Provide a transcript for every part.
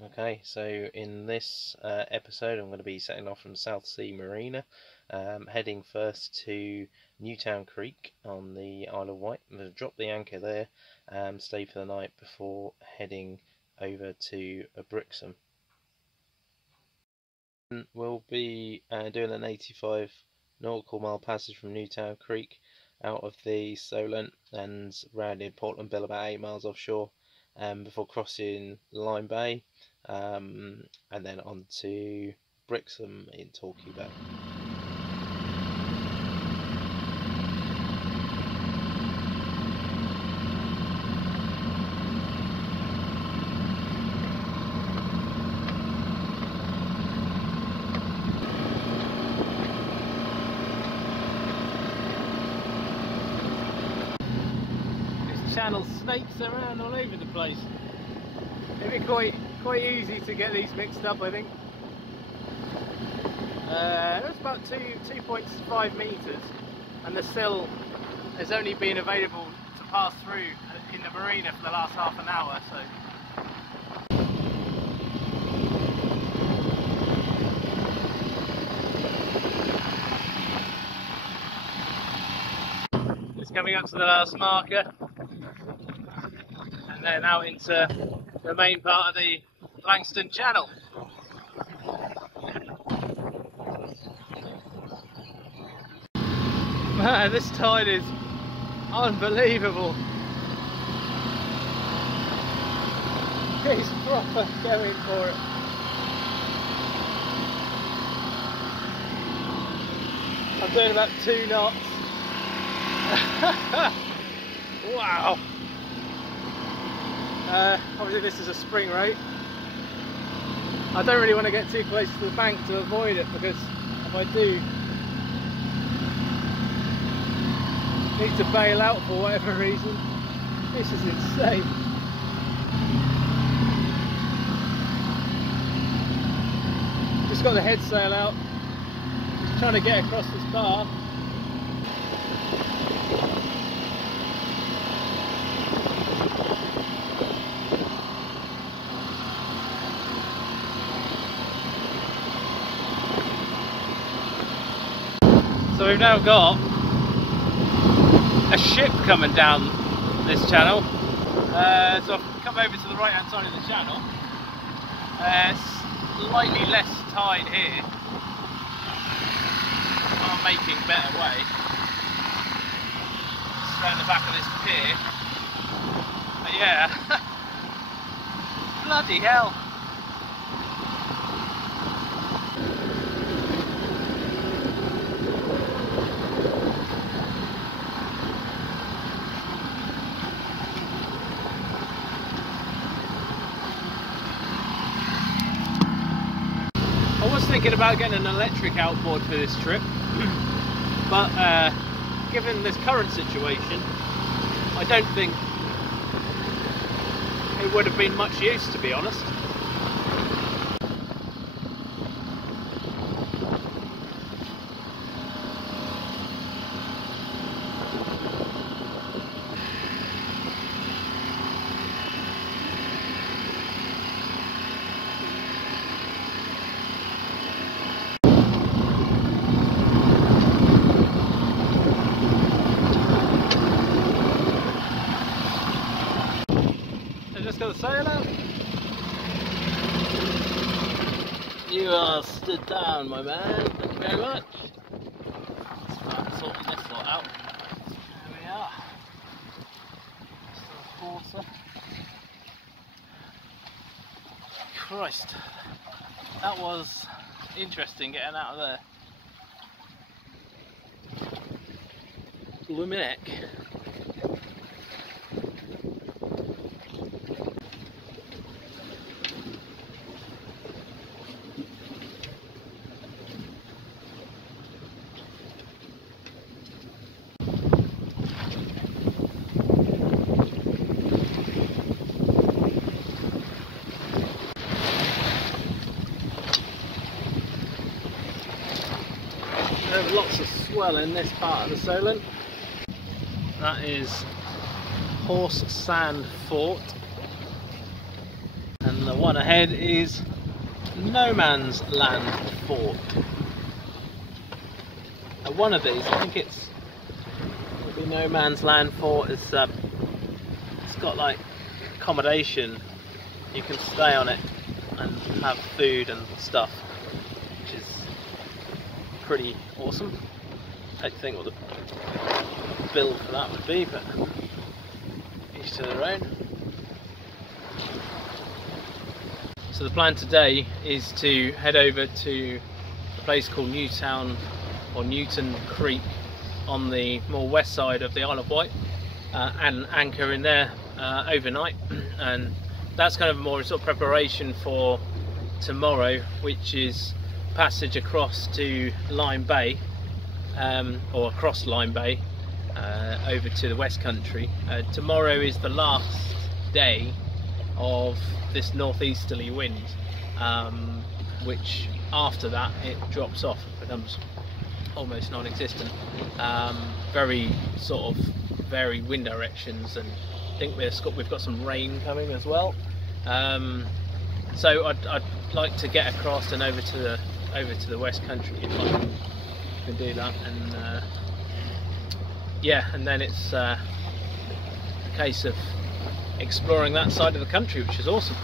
Okay, so in this episode I'm going to be setting off from Southsea Marina, heading first to Newtown Creek on the Isle of Wight. I'm going to drop the anchor there, stay for the night before heading over to Brixham. We'll be doing an 85 nautical mile passage from Newtown Creek out of the Solent and rounding Portland Bill about 8 miles offshore, before crossing Lyme Bay, and then on to Brixham in Torquay Bay. Channel snakes around all over the place. It'd be quite easy to get these mixed up, I think. It's about 2.5 metres, and the sill has only been available to pass through in the marina for the last half an hour, so it's coming up to the last marker, and then out into the main part of the Langston Channel. Man, this tide is unbelievable. He's proper going for it. I'm doing about 2 knots. Wow. Obviously this is a spring rate. I don't really want to get too close to the bank to avoid it, because if I do need to bail out for whatever reason, this is insane. Just got the head sail out, just trying to get across this bar. So we've now got a ship coming down this channel. So I've come over to the right hand side of the channel. Slightly less tide here. I'm making better way. Just around the back of this pier. But yeah. Bloody hell. I was thinking about getting an electric outboard for this trip, but given this current situation, I don't think it would have been much use, to be honest. Just got the sail out. You are stood down, my man. Thank you very much. Let's start sorting this lot out. There we are. Water. Christ, that was interesting getting out of there. Blooming heck. There's lots of swell in this part of the Solent. That is Horse Sand Fort, and the one ahead is No Man's Land Fort. One of these, I think it'll be No Man's Land Fort. It's got like accommodation. You can stay on it and have food and stuff, which is pretty awesome. I don't think what the bill for that would be, but each to their own. So the plan today is to head over to a place called Newtown or Newton Creek on the more west side of the Isle of Wight, and anchor in there overnight, and that's kind of more sort of preparation for tomorrow, which is passage across to Lyme Bay, or across Lyme Bay over to the West Country. Tomorrow is the last day of this northeasterly wind, which after that it drops off, it becomes almost non-existent. Very sort of varied wind directions, and I think we've got some rain coming as well. So I'd like to get across and over to the West Country if I can do that, and yeah, and then it's a case of exploring that side of the country, which is awesome.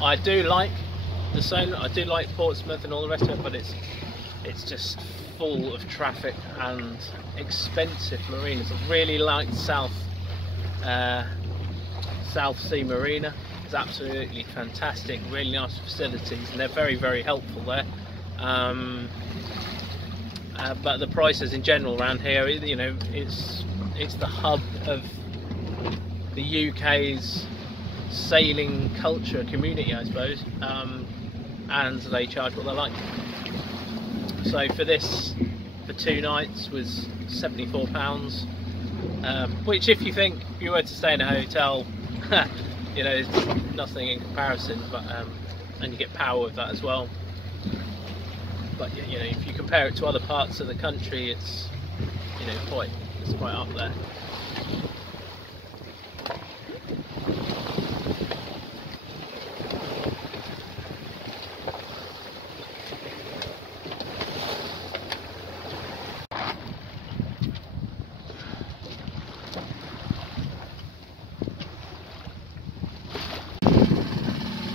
I do like the Solent, I do like Portsmouth and all the rest of it, but it's just full of traffic and expensive marinas. I really like Southsea Marina. It's absolutely fantastic, really nice facilities, and they're very, very helpful there. But the prices in general around here, you know, it's the hub of the UK's sailing culture community, I suppose, and they charge what they like. So for 2 nights was £74, which, if you think you were to stay in a hotel, you know, it's nothing in comparison. But and you get power with that as well. But you know, if you compare it to other parts of the country, it's, you know, it's quite up there.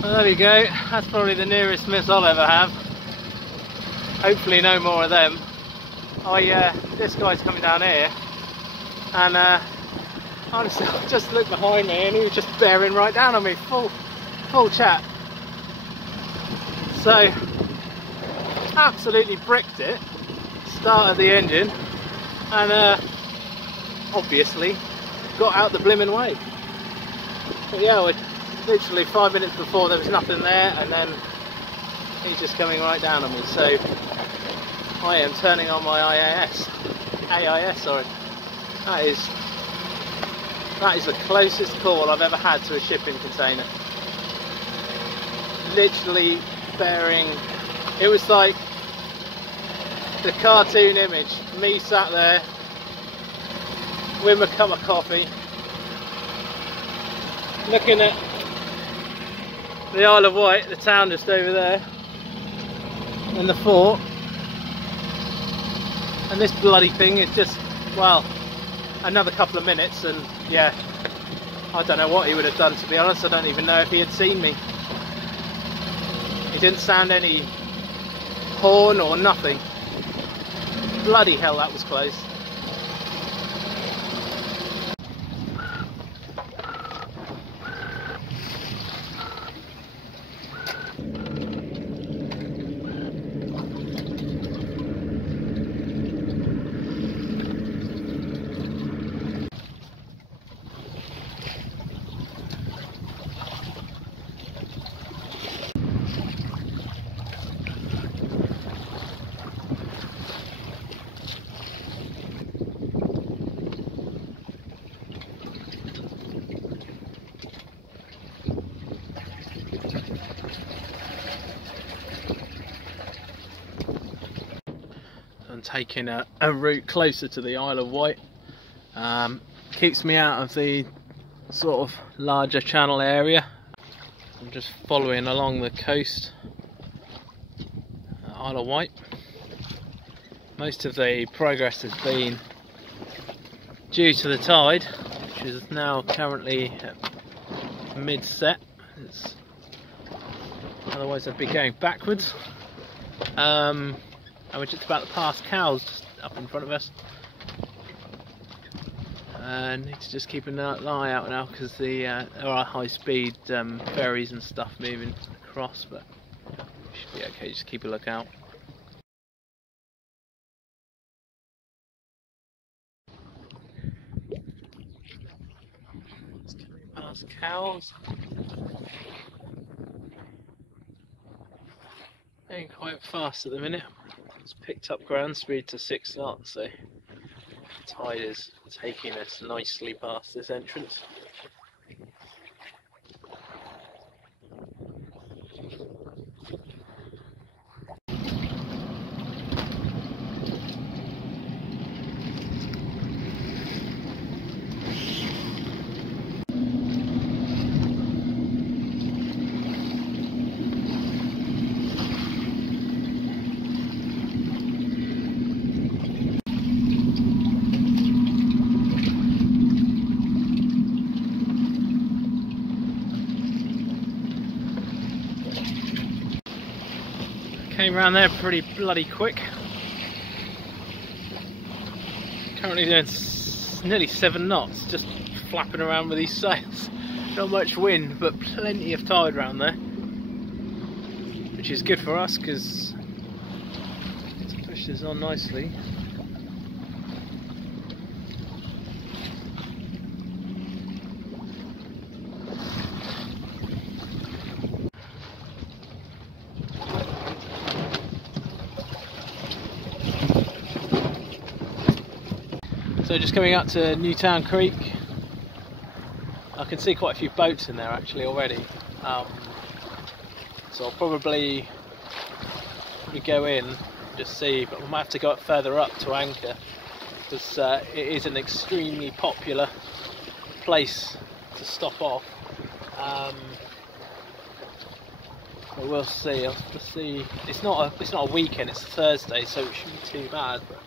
Well, there we go. That's probably the nearest miss I'll ever have. Hopefully no more of them. This guy's coming down here, and honestly, I just looked behind me and he was just bearing right down on me, full chat. So absolutely bricked it, started the engine, and obviously got out the blimmin' way. But yeah, literally 5 minutes before there was nothing there, and then he's just coming right down on me. So I am turning on my AIS, sorry. That is the closest call I've ever had to a shipping container. Literally bearing, it was like the cartoon image, me sat there with a cup of coffee, looking at the Isle of Wight, the town just over there, and the fort, and this bloody thing is just, well, another couple of minutes, and yeah, I don't know what he would have done, to be honest. I don't even know if he had seen me. He didn't sound any horn or nothing. Bloody hell, that was close. I'm taking a route closer to the Isle of Wight. keeps me out of the sort of larger channel area. I'm just following along the coast at Isle of Wight. Most of the progress has been due to the tide, which is now currently at mid-set. Otherwise I'd be going backwards. And we're just about to pass cows just up in front of us. Need to just keep an eye out now because there are high-speed ferries and stuff moving across, but should be okay. Just keep a lookout. Just coming past cows. Going quite fast at the minute. It's picked up ground speed to 6 knots, so the tide is taking us nicely past this entrance. Came around there pretty bloody quick. Currently doing nearly 7 knots, just flapping around with these sails. Not much wind, but plenty of tide around there, which is good for us because it pushes on nicely. So just coming up to Newtown Creek, I can see quite a few boats in there actually already. So I'll probably go in, just see, but we might have to go up further up to anchor because it is an extremely popular place to stop off. But we'll see. I'll just see. It's not a weekend. It's a Thursday, so it shouldn't be too bad. But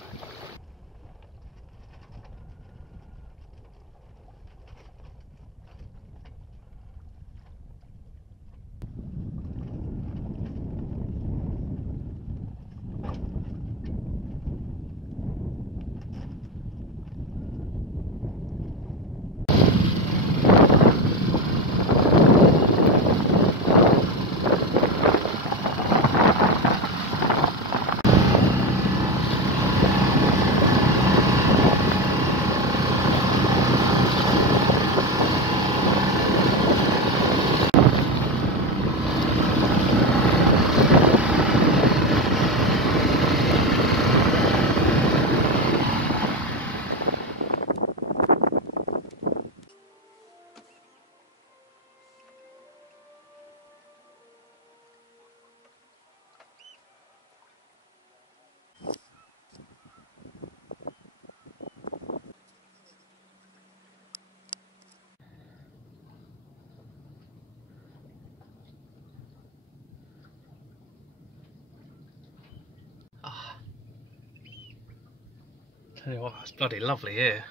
tell you what, it's bloody lovely here.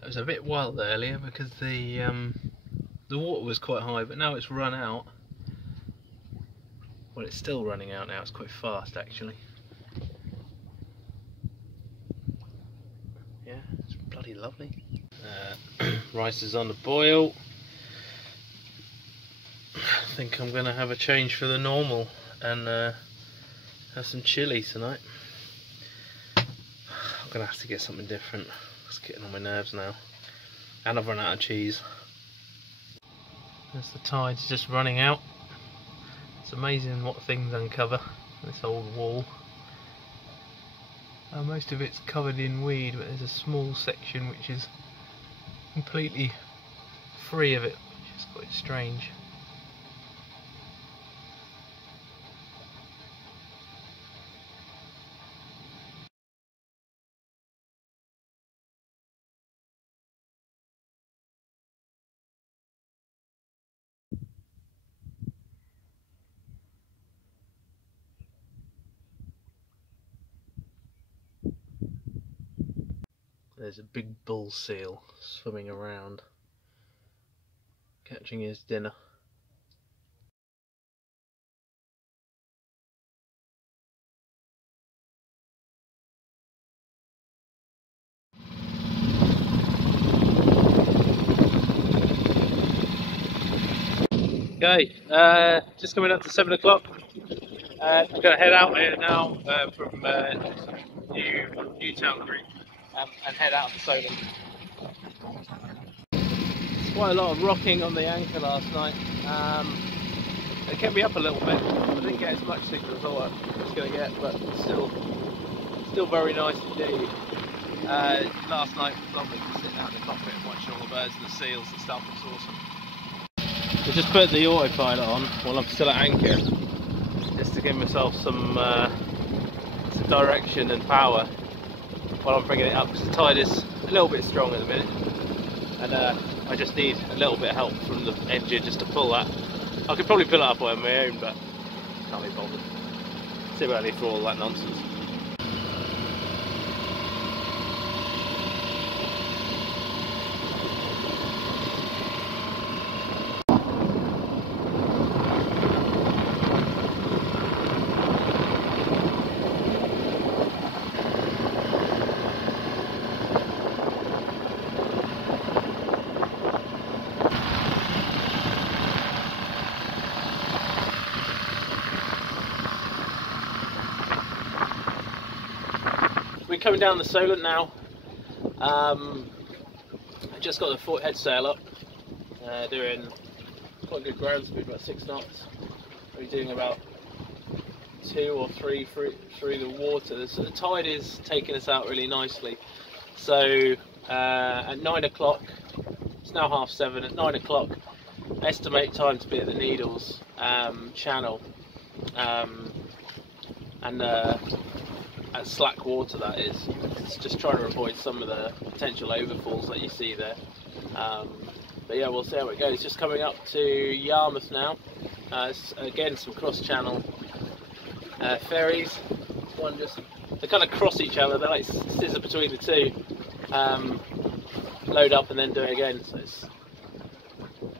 It was a bit wild earlier because the water was quite high, but now it's run out. Well, it's still running out now. It's quite fast actually. Yeah, it's bloody lovely. Rice is on the boil. I think I'm going to have a change for the normal and have some chilli tonight. I'm going to have to get something different. It's getting on my nerves now. And I've run out of cheese. As the tide's just running out. It's amazing what things uncover. This old wall. Most of it's covered in weed, but there's a small section which is completely free of it, which is quite strange. There's a big bull seal swimming around, catching his dinner. Okay, just coming up to 7 o'clock. I'm going to head out here now from Newtown Creek and head out to Solent. There's quite a lot of rocking on the anchor last night. It kept me up a little bit. I didn't get as much signal as I was going to get, but still very nice indeed. Last night was lovely to sit down in the cockpit and watch all the birds and the seals and stuff. It was awesome. I just put the autopilot on while I'm still at anchor, just to give myself some direction and power while I'm bringing it up, because the tide is a little bit strong at the minute, and I just need a little bit of help from the engine just to pull that. I could probably pull it up on my own, but can't be bothered. It's too early for all that nonsense. We're coming down the Solent now. I just got the head sail up, doing quite good ground speed, about 6 knots. We're doing about 2 or 3 through the water. So the tide is taking us out really nicely. So at 9 o'clock, it's now 7:30. At 9 o'clock, estimate time to be at the Needles channel, and at slack water, that is. It's just trying to avoid some of the potential overfalls that you see there. But yeah, we'll see how it goes. Just coming up to Yarmouth now. Again, some cross-channel ferries. They kind of cross each other. They like scissor between the two. Load up and then do it again. So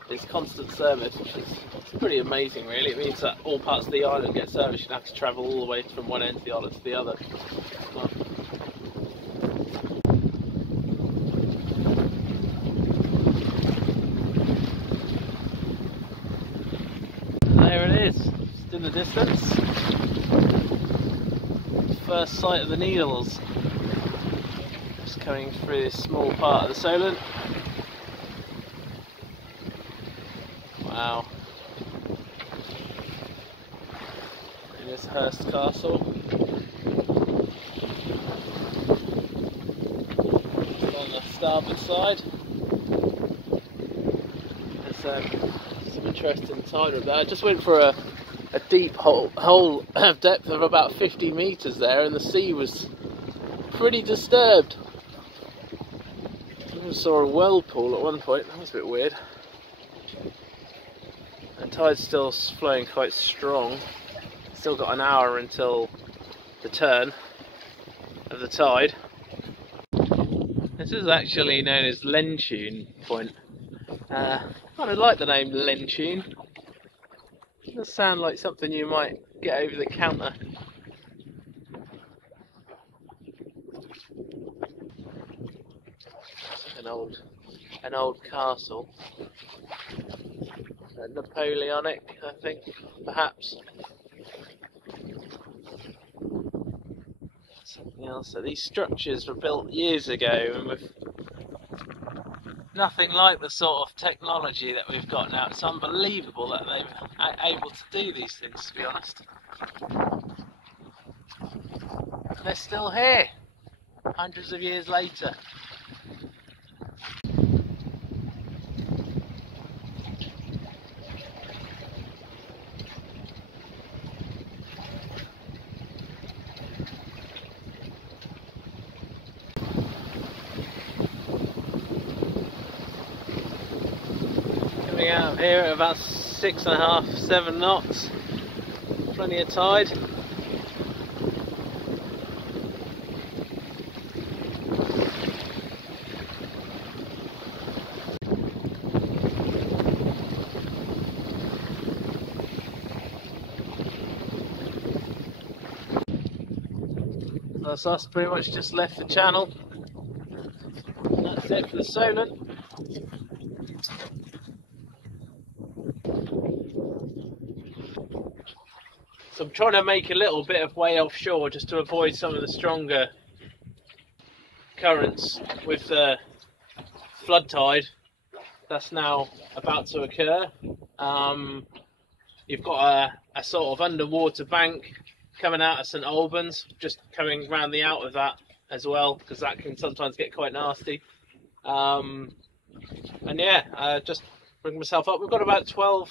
it's constant service, which is pretty amazing, really. It means that all parts of the island get serviced. You don't have to travel all the way from one end of the island to the other. Well, there it is, just in the distance. First sight of the Needles. Just coming through this small part of the Solent. Wow. And this Hurst Castle. On the starboard side. There's some interesting tide up there. I just went for a deep hole of depth of about 50 metres there, and the sea was pretty disturbed. I even saw a whirlpool at one point. That was a bit weird. The tide's still flowing quite strong. Still got an hour until the turn of the tide. This is actually known as Lentune Point. I kind of like the name Lentune. It does sound like something you might get over the counter. An old castle. Napoleonic, I think, perhaps. Something else. So these structures were built years ago, and with nothing like the sort of technology that we've got now. It's unbelievable that they're able to do these things, to be honest. And they're still here, hundreds of years later. Out of here at about 6.5, 7 knots. Plenty of tide. that's us pretty much just left the channel. That's it for the Solent. So I'm trying to make a little bit of way offshore just to avoid some of the stronger currents with the flood tide that's now about to occur. You've got a sort of underwater bank coming out of St Albans, just coming round the out of that as well, because that can sometimes get quite nasty. And yeah, just bring myself up. We've got about 12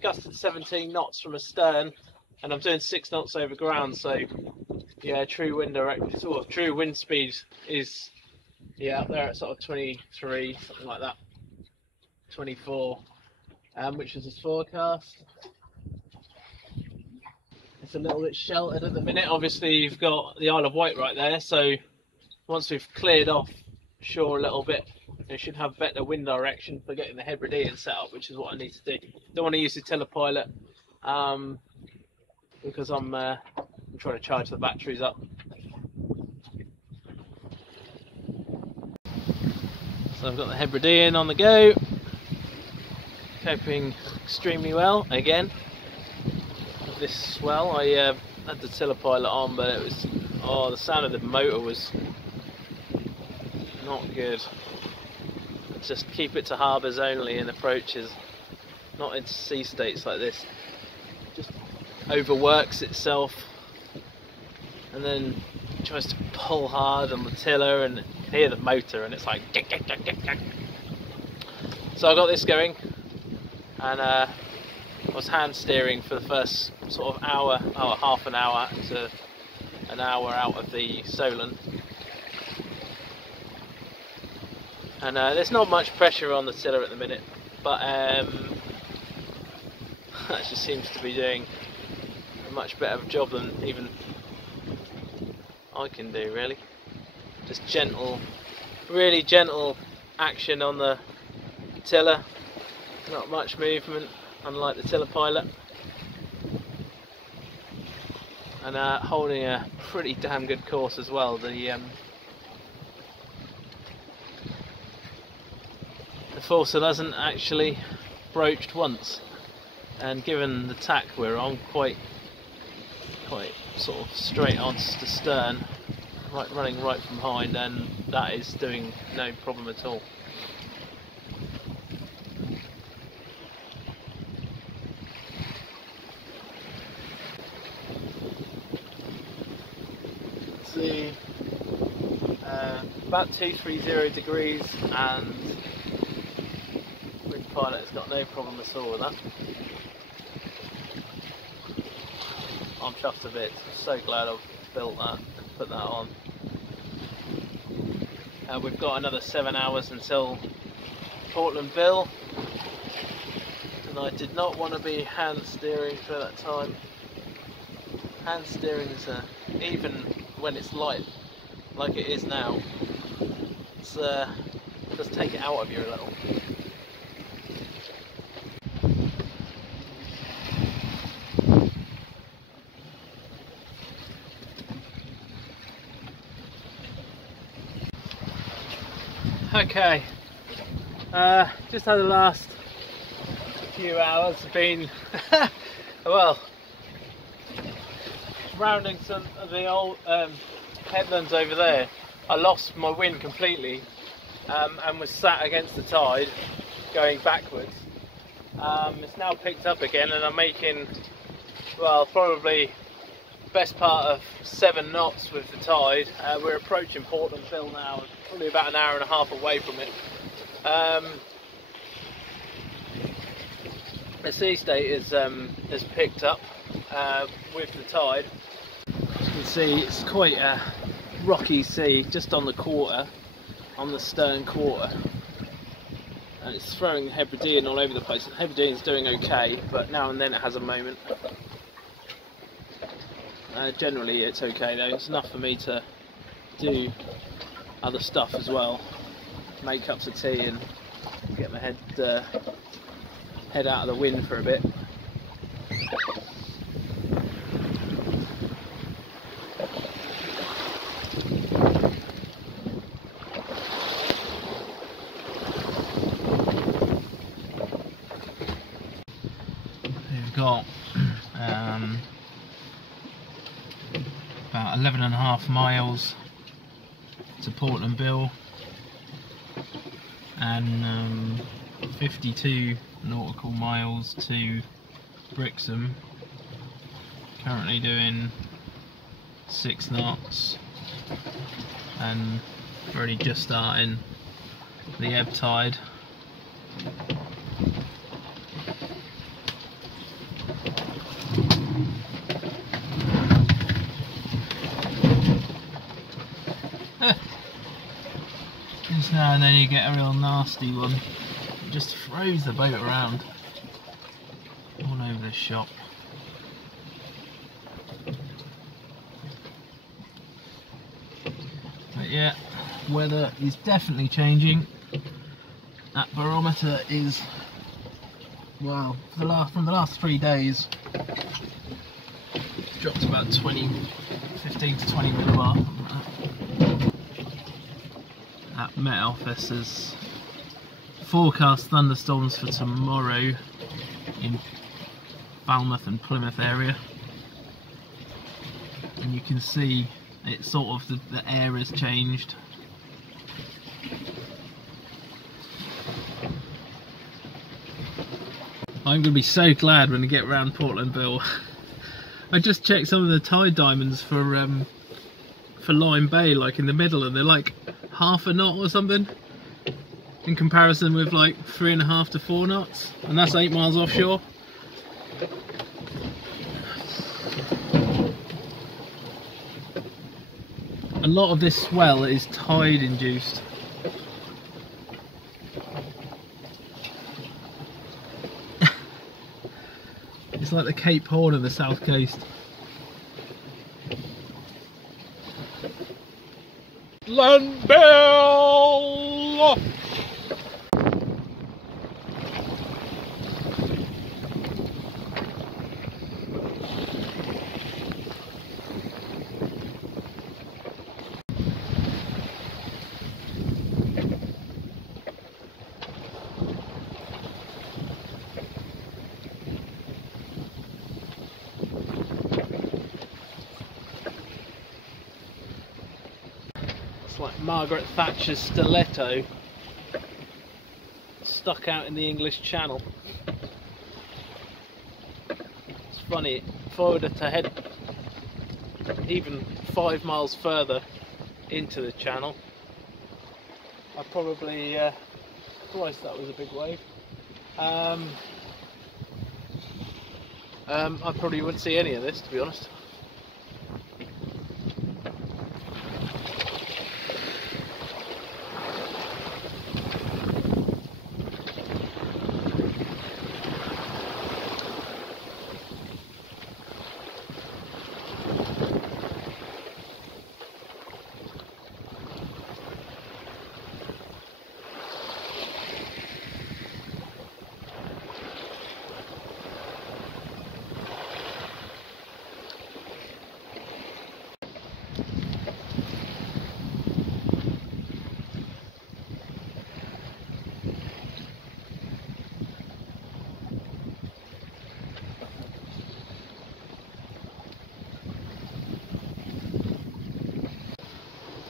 gusted 17 knots from astern, and I'm doing 6 knots over ground. So yeah, true wind direction, sort of true wind speed is up there at sort of 23, something like that, 24, which is its forecast. It's a little bit sheltered at the minute. Obviously, you've got the Isle of Wight right there, so once we've cleared off shore a little bit, it should have better wind direction for getting the Hebridean set up, which is what I need to do. Don't want to use the tiller pilot because I'm trying to charge the batteries up. So I've got the Hebridean on the go, coping extremely well again. This swell, I had the tiller pilot on, but it was, the sound of the motor was not good. Just keep it to harbours only and approaches, not into sea states like this. Just overworks itself and then tries to pull hard on the tiller, and you can hear the motor and it's like gick, gick, gick, gick, gick. So I got this going, and I was hand steering for the first sort of hour, half an hour to an hour out of the Solent. And there's not much pressure on the tiller at the minute, but that just seems to be doing a much better job than even I can do, really. Just gentle, really gentle action on the tiller, not much movement, unlike the tiller pilot, and holding a pretty damn good course as well. The foresail hasn't actually broached once, and given the tack we're on, quite sort of straight on to stern, running right from behind, and that is doing no problem at all. See, about 230 degrees, and wind pilot has got no problem at all with that. I'm chuffed a bit. So glad I've built that and put that on. We've got another 7 hours until Portland Bill, and I did not want to be hand steering for that time. Hand steering is even when it's light, like it is now, it's just take it out of you a little. Okay, just had the last few hours been well, rounding some of the old headlands over there. I lost my wind completely and was sat against the tide going backwards. It's now picked up again, and I'm making, well, probably best part of 7 knots with the tide. We're approaching Portland Bill now, probably about an hour and a half away from it. The sea state has picked up with the tide. As you can see, it's quite a rocky sea just on the quarter, on the stern quarter, and it's throwing Hebridean all over the place. The Hebridean's doing okay, but now and then it has a moment. Generally it's okay though. It's enough for me to do other stuff as well, make cups of tea and get my head out of the wind for a bit. got about 11.5 miles to Portland Bill and 52 nautical miles to Brixham. Currently doing 6 knots and already just starting the ebb tide. Just now and then you get a real nasty one. It just throws the boat around all over the shop. But yeah, weather is definitely changing. That barometer is, well, from the last 3 days, dropped about 15 to 20 millibar. That Met Office has forecast thunderstorms for tomorrow in Falmouth and Plymouth area, and you can see it's sort of the air has changed. I'm going to be so glad when I get around Portland Bill. I just checked some of the tide diamonds for Lyme Bay, like in the middle, and they're like half a knot or something in comparison with like 3.5 to 4 knots, and that's 8 miles offshore. A lot of this swell is tide induced. It's like the Cape Horn of the south coast. Lyme Bay! It's like Margaret Thatcher's stiletto stuck out in the English Channel. It's funny, if I were to head even 5 miles further into the channel, I'd probably, Christ, that was a big wave. I probably wouldn't see any of this, to be honest.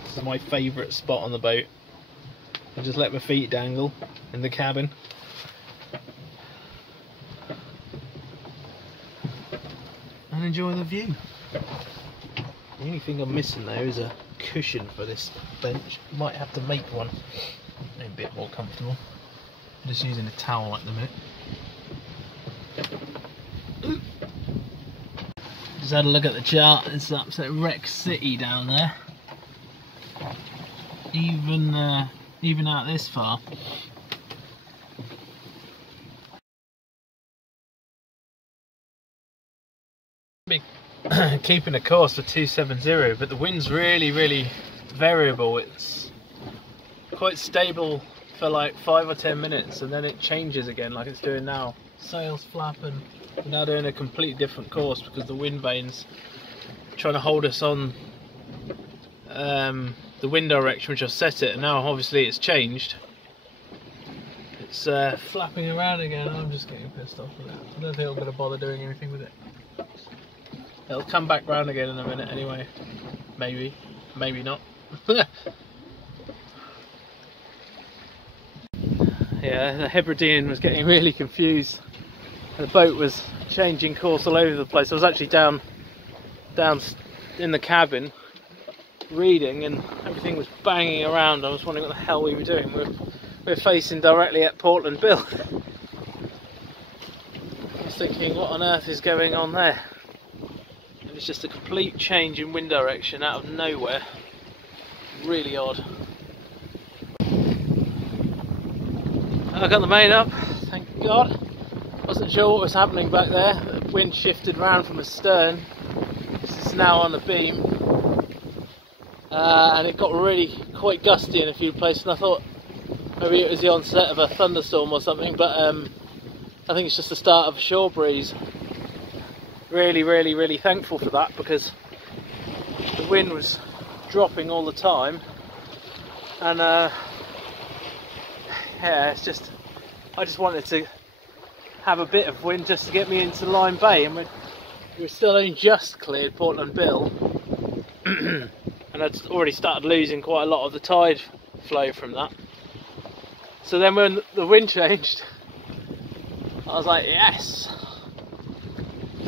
This is my favourite spot on the boat. I just let my feet dangle in the cabin. And enjoy the view. The only thing I'm missing though is a cushion for this bench. Might have to make one a bit more comfortable. I'm just using a towel at the minute. Just had a look at the chart. It's upset Rex City down there. Even out this far. Be keeping a course for 270, but the wind's really variable. It's quite stable for like 5 or 10 minutes, and then it changes again like it's doing now. Sails flapping. We're now doing a completely different course because the wind vane's trying to hold us on the wind direction which I've set it, and now obviously it's changed. It's flapping around again. I'm just getting pissed off with it. I don't think I'm going to bother doing anything with it. It'll come back round again in a minute anyway. Maybe. Maybe not. Yeah, the Hebridean was getting really confused. The boat was changing course all over the place. I was actually down in the cabin reading, and everything was banging around. I was wondering what the hell we were doing. We're facing directly at Portland Bill. I was thinking, what on earth is going on there? And it's just a complete change in wind direction out of nowhere. Really odd. I got the main up, thank God. Wasn't sure what was happening back there. The wind shifted round from the stern. This is now on the beam. And it got really quite gusty in a few places, and I thought maybe it was the onset of a thunderstorm or something, but I think it's just the start of a shore breeze. Really thankful for that, because the wind was dropping all the time, and yeah, it's just, I just wanted to have a bit of wind just to get me into Lyme Bay, and we're still only just cleared Portland Bill. And I'd already started losing quite a lot of the tide flow from that. So then when the wind changed, I was like, yes!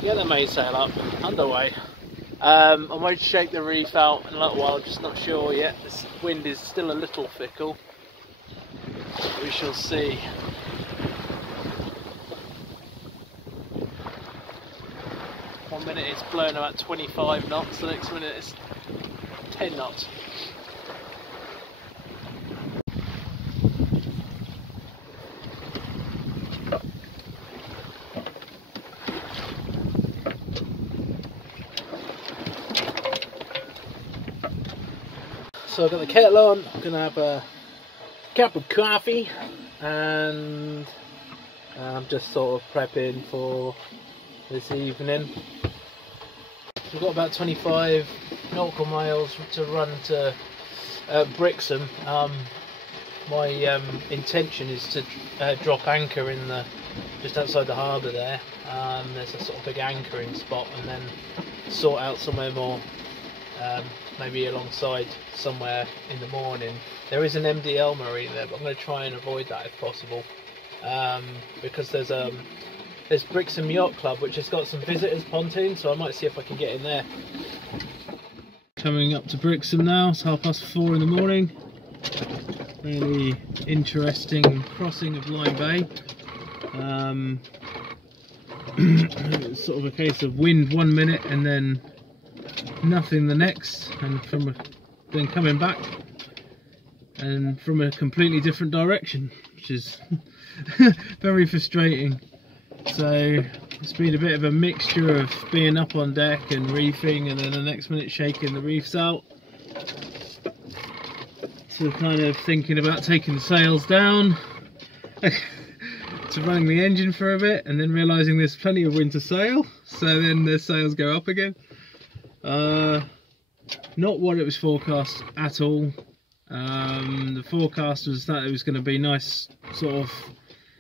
Get the mainsail up, underway. I might shake the reef out in a little while, just not sure yet. This wind is still a little fickle. We shall see. One minute it's blowing about 25 knots, the next minute it's 10 knots. So I've got the kettle on, I'm going to have a cup of coffee, and I'm just sort of prepping for this evening. We've got about 25 nautical miles to run to Brixham. My intention is to drop anchor in just outside the harbour there. There's a sort of big anchoring spot, and then sort out somewhere more, maybe alongside somewhere in the morning. There is an MDL marine there, but I'm going to try and avoid that if possible, because there's Brixham Yacht Club, which has got some visitors pontoons, so I might see if I can get in there. Coming up to Brixham now, it's 4:30 in the morning. Really interesting crossing of Lyme Bay. It's sort of a case of wind one minute and then nothing the next, and then coming back and from a completely different direction, which is very frustrating. So it's been a bit of a mixture of being up on deck and reefing, and then the next minute shaking the reefs out, to kind of thinking about taking the sails down, to running the engine for a bit, and then realising there's plenty of wind to sail, so then the sails go up again. Not what it was forecast at all. The forecast was that it was going to be nice sort of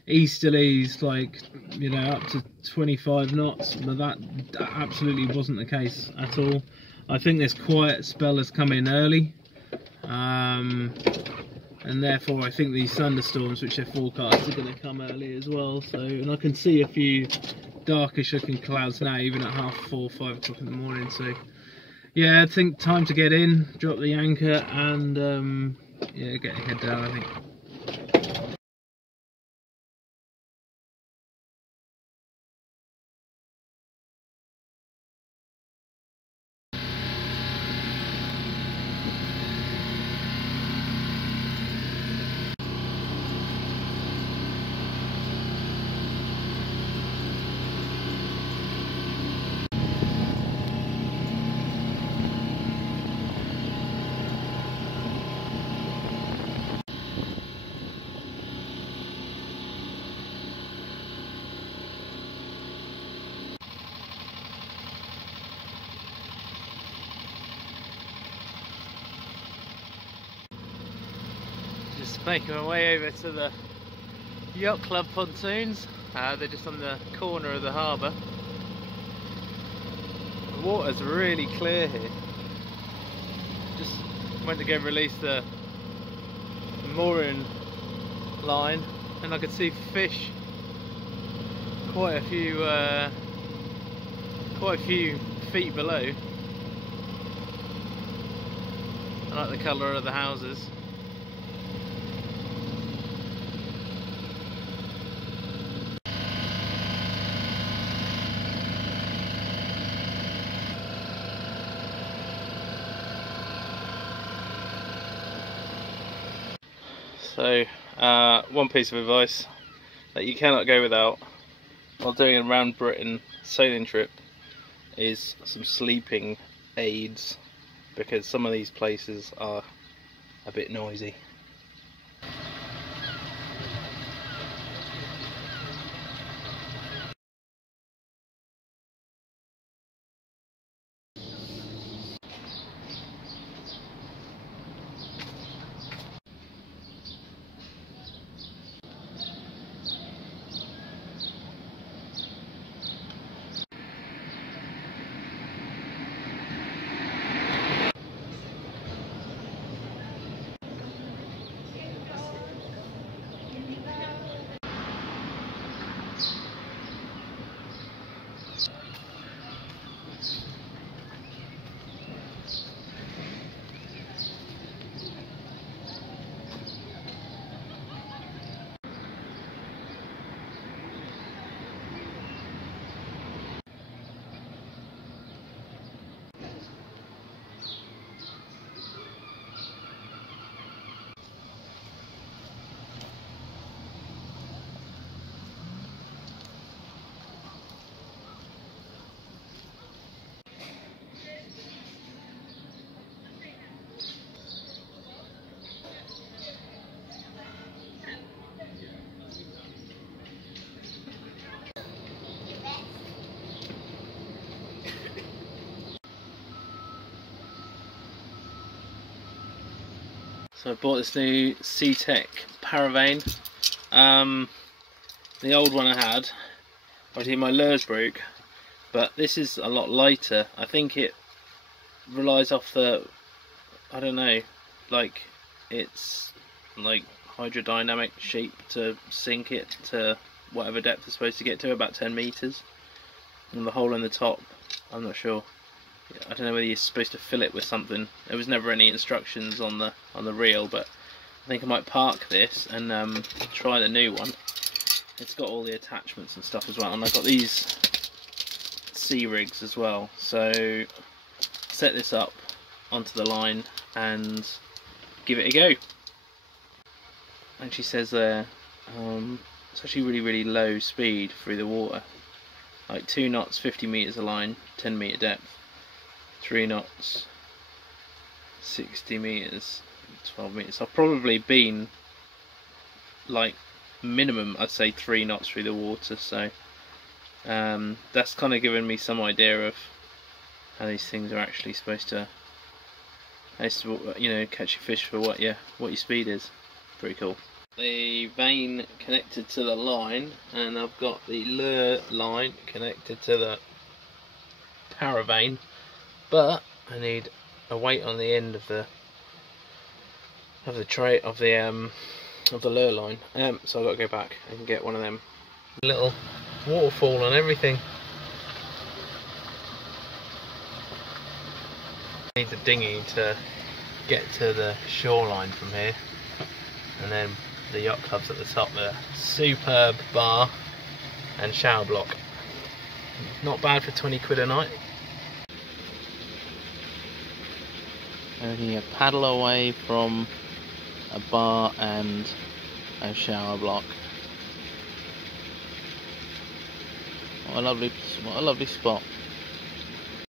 easterlies, like, you know, up to 25 knots, but that absolutely wasn't the case at all. I think this quiet spell has come in early, and therefore I think these thunderstorms which are forecast are going to come early as well. So, and I can see a few darkish looking clouds now, even at 4:30, 5 o'clock in the morning. So yeah, I think time to get in, drop the anchor, and yeah, get your head down, I think. Just making my way over to the Yacht Club pontoons. They're just on the corner of the harbour. The water's really clear here. Just went to go release the mooring line, and I could see fish quite a few feet below. I like the colour of the houses. So, one piece of advice that you cannot go without while doing a round Britain sailing trip is some sleeping aids, because some of these places are a bit noisy. So I bought this new Sea-Tech Paravane. The old one I had, obviously my lures broke, but this is a lot lighter. I think it relies off the, I don't know, like it's like hydrodynamic shape to sink it to whatever depth it's supposed to get to, about 10 meters. And the hole in the top, I'm not sure. I don't know whether you're supposed to fill it with something. There was never any instructions on the reel, but I think I might park this and try the new one. It's got all the attachments and stuff as well, and I've got these sea rigs as well. So set this up onto the line and give it a go. Actually says there it's actually really low speed through the water, like 2 knots 50 meters a line, 10 meter depth. 3 knots, 60 meters, 12 meters. I've probably been like minimum, I'd say 3 knots through the water, so that's kind of given me some idea of how these things are actually supposed to, you know, catch your fish for what your speed is. Pretty cool. The vane connected to the line, and I've got the lure line connected to the Paravane. But I need a weight on the end of the tray of the lure line. So I've got to go back and get one of them. Little waterfall and everything. I need the dinghy to get to the shoreline from here, and then the yacht club's at the top there. Superb bar and shower block. Not bad for 20 quid a night. Only a paddle away from a bar and a shower block. What a lovely spot.